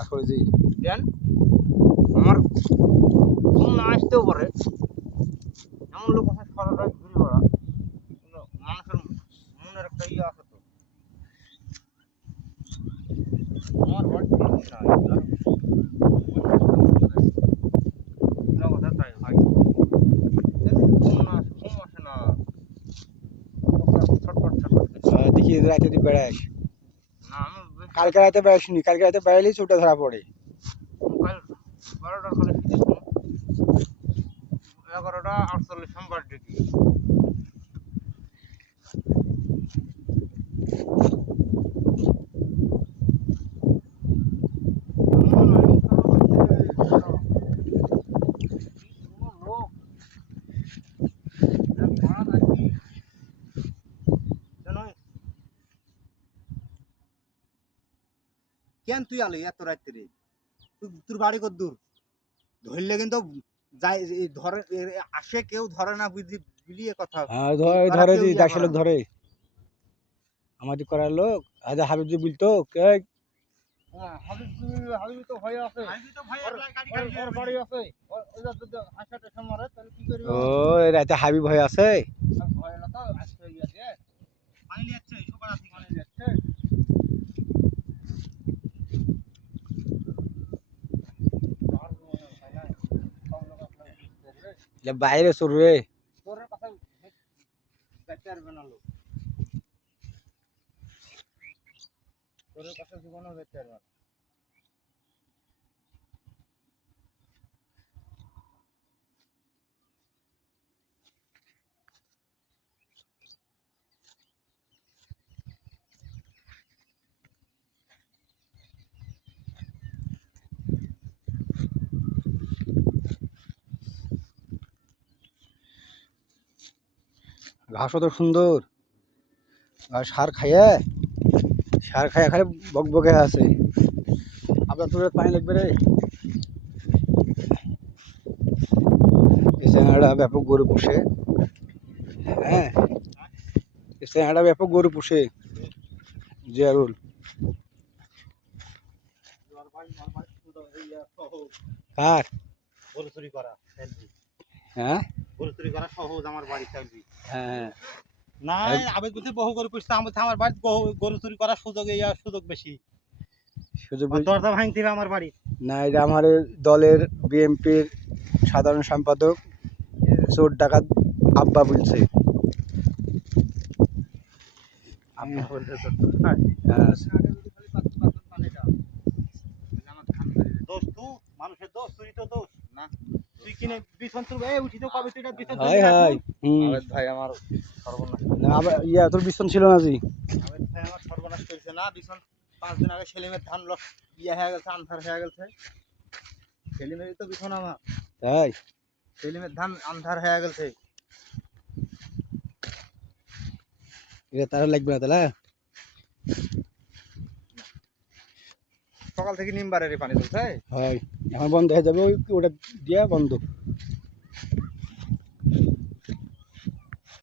আসলে জি দেন আমার ঘুম না আসতেও পারে এমন লোক আছে সারাটা ঘুরে বেড়া কিন্তু মানুষের মনের একটা ইয়ে আছে তো আমার বাড়িতে নাই কথা তাই ভাই ঘুম আসে না ছটফট দেখি রাতে তুই বেড়াস না আমি কালকে রাতে বেড়াসনি কালকে রাতে বেড়ালেই চোখটা ধরা পড়ে মোবাইল 12টার করে 11:48 সোমবার ডিগ্রি কেন তুই আলি এত রাত্রে তোর বাড়ি কত দূর ধরলে কিন্তু যাই ধরে আসে কেউ ধরে না বুঝিয়ে কথা হ্যাঁ ধরে জি 10 লোক ধরে আমাদের করার লোক আজ হাবিব জি বলতো হাবিবি তো ভয় আছে ওর বাড়ি আছে ওই যদি হাসাতে মারে তাহলে কি করবে ও রাতে হাবিব ভয় আছে ভয় না তো আজকে ইয়া দিয়ে পানি যাচ্ছে সকাল থেকে পানি যাচ্ছে বাইরে চড়বে তোর কথা দেখতে পারবে না লোক তোর কথা জীবনও দেখতে পারবে না ঘাসও তো সুন্দর আর সার খাইয়ে খালি বকবকে আছে আপনার তোর পানি লাগবে রে এখানে ব্যাপক গরু পুষে হ্যাঁ এখানে ব্যাপক গরু পুষে জিয়ারুল কার গরু চুরি করা সেলফি হ্যাঁ গরু চুরি করা সহজ আমার বাড়ি সেলফি হ্যাঁ না আবেগ বলতে বহু গরু পুষতে আমার বাড়িতে গরু চুরি করার সুযোগ বেশি সুযোগ দরজা ভাঙতে হবে আমার বাড়ি না এটা আমার দলের বিএনপির সাধারণ সম্পাদক চোর ডাকাত আব্বা বলছে আপনি বলতে দোষ তু মানুষের দোষ চুরি তো দোষ না তুই কিনে বিছন তুই উঠি তো কবে তুই বিছন হাই হাই আবেদ ভাই আমার সর্বনাশ না আবার ইয়া তোর বিছন ছিল না জি আবেদ ভাই আমার সর্বনাশ করেছে না বিছন 5 দিন আগে সেলিমের ধান ইয়ে হয়ে গেছে আন্ধার হয়ে গেছে সেলিমেরই তো বিছন আমার তাই সেলিমের ধান আন্ধার হয়ে গেছে এটা তার লাগবে না তাহলে সকাল থেকে নিমবারের পানি চলছে হয় এখন বন্ধ হয়ে যাবে ওটা দিয়া বন্ধ